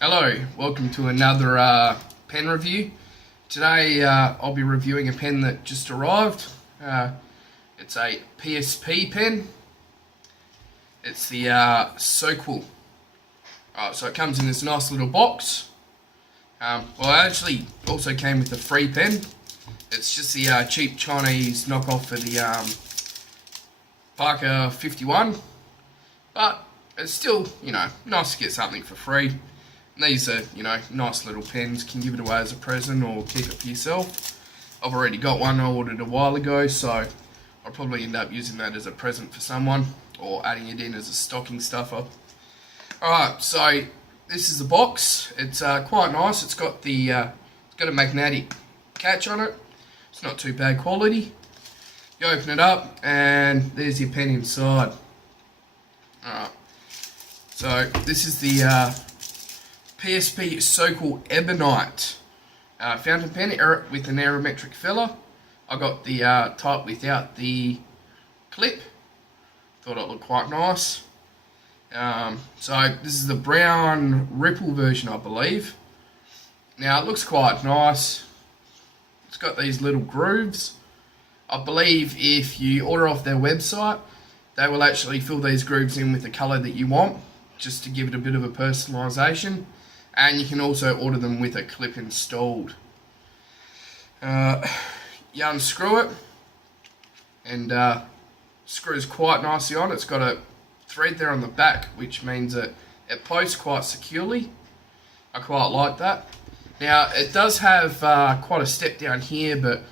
Hello, welcome to another pen review. Today I'll be reviewing a pen that just arrived. It's a PSP pen. It's the Soquel. So it comes in this nice little box. Well, it actually also came with a free pen. It's just the cheap Chinese knockoff of the Parker 51. But it's still, nice to get something for free. And these are, nice little pens. Can give it away as a present or keep it for yourself. I've already got one I ordered a while ago, so I'll probably end up using that as a present for someone or adding it in as a stocking stuffer. Alright, so this is the box. It's quite nice. It's got a magnetic catch on it. It's not too bad quality. You open it up and there's your pen inside. Alright, so this is the PSP Soquel Ebonite fountain pen with an aerometric filler. I got the type without the clip. Thought it looked quite nice. So this is the brown ripple version, I believe. Now it looks quite nice. It's got these little grooves. I believe if you order off their website, they will actually fill these grooves in with the colour that you want, just to give it a bit of a personalisation. And you can also order them with a clip installed. You unscrew it, and screws quite nicely on. It's got a thread there on the back, which means that it posts quite securely. I quite like that. Now it does have quite a step down here, but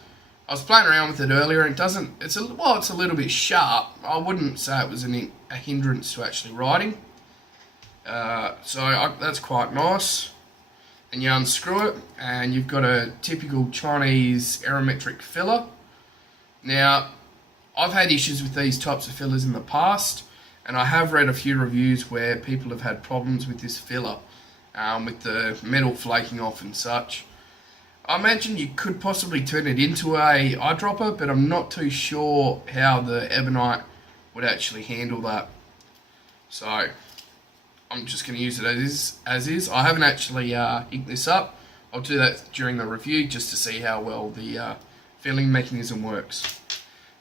I was playing around with it earlier, and it's a little bit sharp. I wouldn't say it was a hindrance to actually writing. That's quite nice. And you unscrew it, and you've got a typical Chinese aerometric filler. Now, I've had issues with these types of fillers in the past, and I have read a few reviews where people have had problems with this filler, with the metal flaking off and such. I imagine you could possibly turn it into a eyedropper, but I'm not too sure how the Ebonite would actually handle that. So I'm just going to use it as is. I haven't actually inked this up. I'll do that during the review just to see how well the filling mechanism works.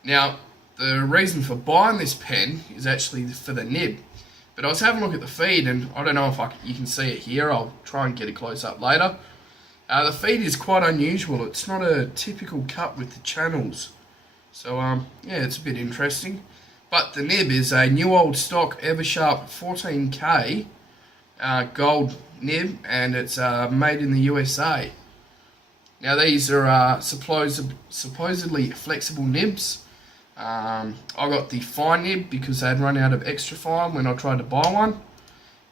Now, the reason for buying this pen is actually for the nib. But I was having a look at the feed, and I don't know if you can see it here. I'll try and get a close up later. The feed is quite unusual. It's not a typical cut with the channels. So, yeah, it's a bit interesting. But the nib is a new old stock eversharp 14K gold nib, and it's made in the USA. Now these are supposedly flexible nibs. I got the fine nib because they'd run out of extra fine when I tried to buy one.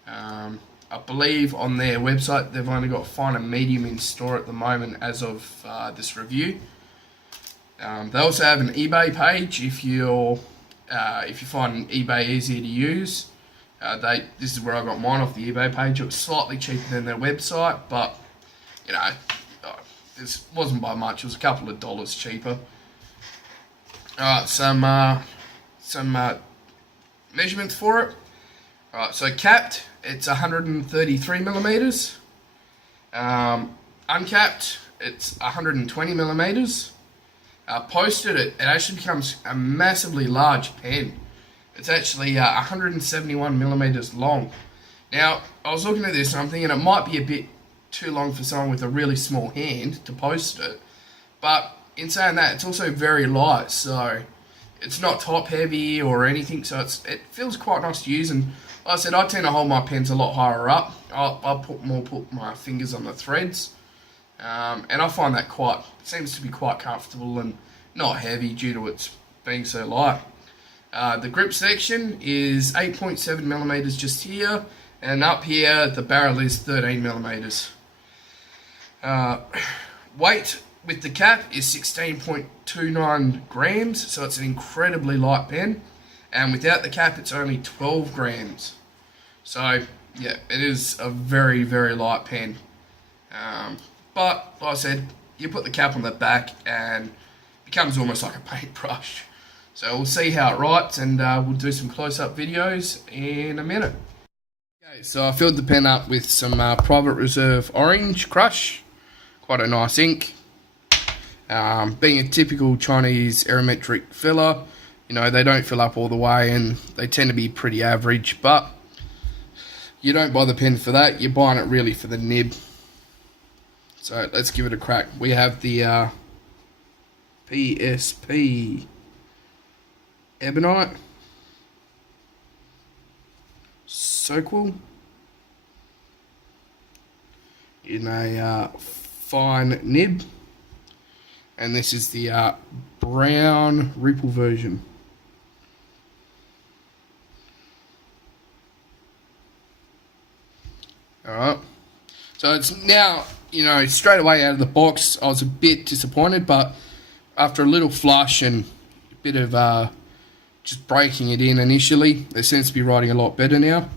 I believe on their website they've only got fine and medium in store at the moment as of this review. They also have an eBay page if you find eBay easier to use. This is where I got mine off the eBay page. It was slightly cheaper than their website, but this wasn't by much. It was a couple of dollars cheaper. Alright, some measurements for it. Alright, so capped, it's 133 millimeters. Uncapped, it's 120 millimeters. Posted, it actually becomes a massively large pen. It's actually 171 millimeters long. Now, I was looking at this and I'm thinking it might be a bit too long for someone with a really small hand to post it. But in saying that, it's also very light, so it's not top heavy or anything, so it feels quite nice to use. And like I said, I tend to hold my pens a lot higher up. I'll put my fingers on the threads. And I find that seems to be quite comfortable and not heavy due to its being so light. The grip section is 8.7 millimeters just here, and up here the barrel is 13 millimeters. Weight with the cap is 16.29 grams, so it's an incredibly light pen, and without the cap it's only 12 grams. So yeah, it is a very, very light pen. But, like I said, you put the cap on the back and it becomes almost like a paintbrush. So we'll see how it writes, and we'll do some close-up videos in a minute. So I filled the pen up with some Private Reserve Orange Crush, quite a nice ink. Being a typical Chinese aerometric filler, you know, they don't fill up all the way and they tend to be pretty average, but you don't buy the pen for that, you're buying it really for the nib. So let's give it a crack. We have the PSP Ebonite Soquel in a fine nib, and this is the brown ripple version. Alright, so it's now, you know, straight away out of the box I was a bit disappointed, but after a little flush and a bit of just breaking it in initially, it seems to be writing a lot better now.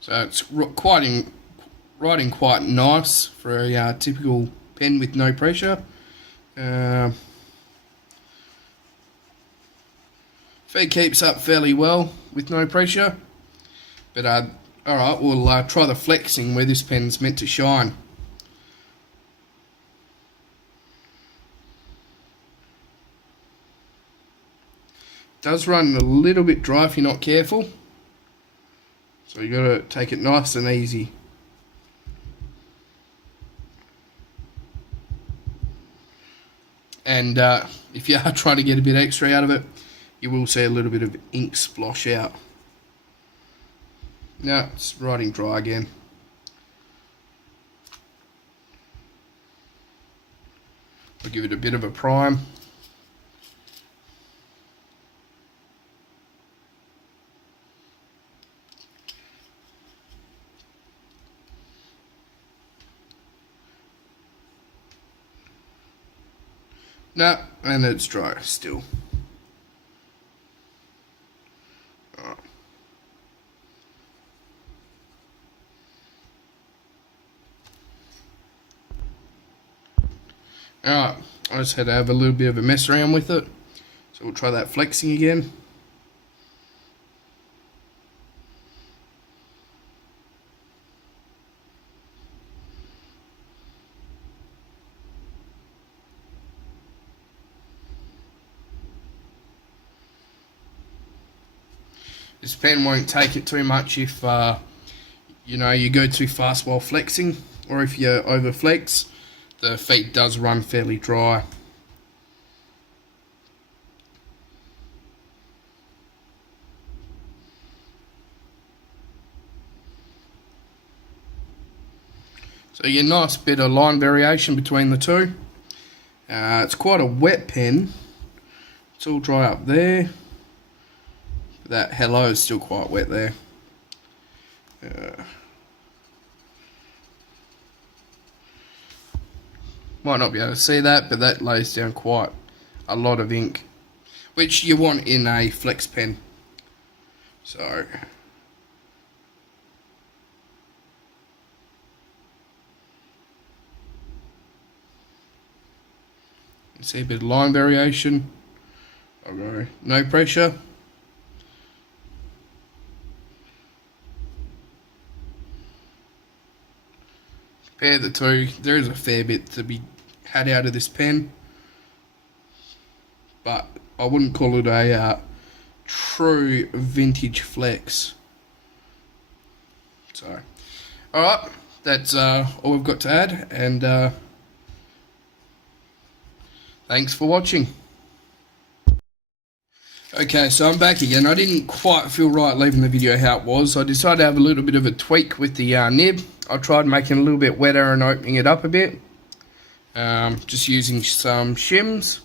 So it's writing quite nice for a typical pen with no pressure. Feed keeps up fairly well with no pressure. But alright, we'll try the flexing where this pen's meant to shine. It does run a little bit dry if you're not careful. So you gotta take it nice and easy. And if you are trying to get a bit extra out of it, you will see a little bit of ink splosh out. Now it's writing dry again. I'll give it a bit of a prime. No, and it's dry still. Alright, I just had to have a little bit of a mess around with it. So we'll try that flexing again. This pen won't take it too much if you know, you go too fast while flexing, or if you over flex, the feet does run fairly dry. So you get a nice bit of line variation between the two. It's quite a wet pen. It's all dry up there. That hello is still quite wet there. Might not be able to see that, but that lays down quite a lot of ink, which you want in a flex pen. So you see a bit of line variation. I'll go no pressure. Compare the two, there is a fair bit to be had out of this pen, but I wouldn't call it a true vintage flex. So, alright, that's all we've got to add, and thanks for watching. Okay, so I'm back again. I didn't quite feel right leaving the video how it was, so I decided to have a little bit of a tweak with the nib. I tried making it a little bit wetter and opening it up a bit. Just using some shims.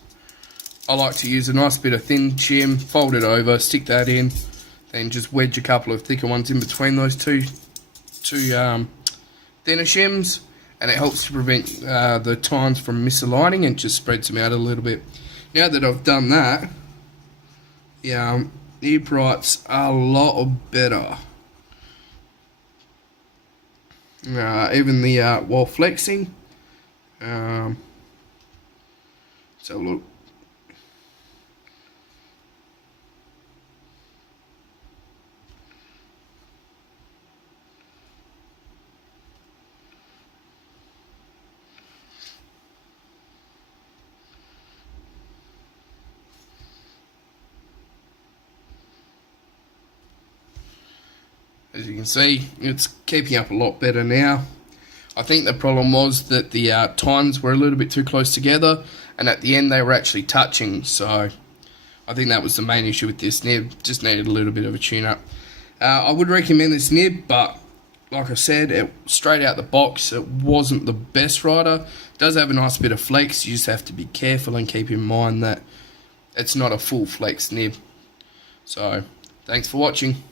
I like to use a nice bit of thin shim, fold it over, stick that in, then just wedge a couple of thicker ones in between those two thinner shims, and it helps to prevent the tines from misaligning and just spreads them out a little bit. Now that I've done that, the uprights are a lot better. Even the while flexing. So look. As you can see, it's keeping up a lot better now. I think the problem was that the tines were a little bit too close together, and at the end they were actually touching, so I think that was the main issue with this nib. Just needed a little bit of a tune-up. I would recommend this nib, but like I said, straight out the box, it wasn't the best rider. It does have a nice bit of flex. You just have to be careful and keep in mind that it's not a full flex nib. So, thanks for watching.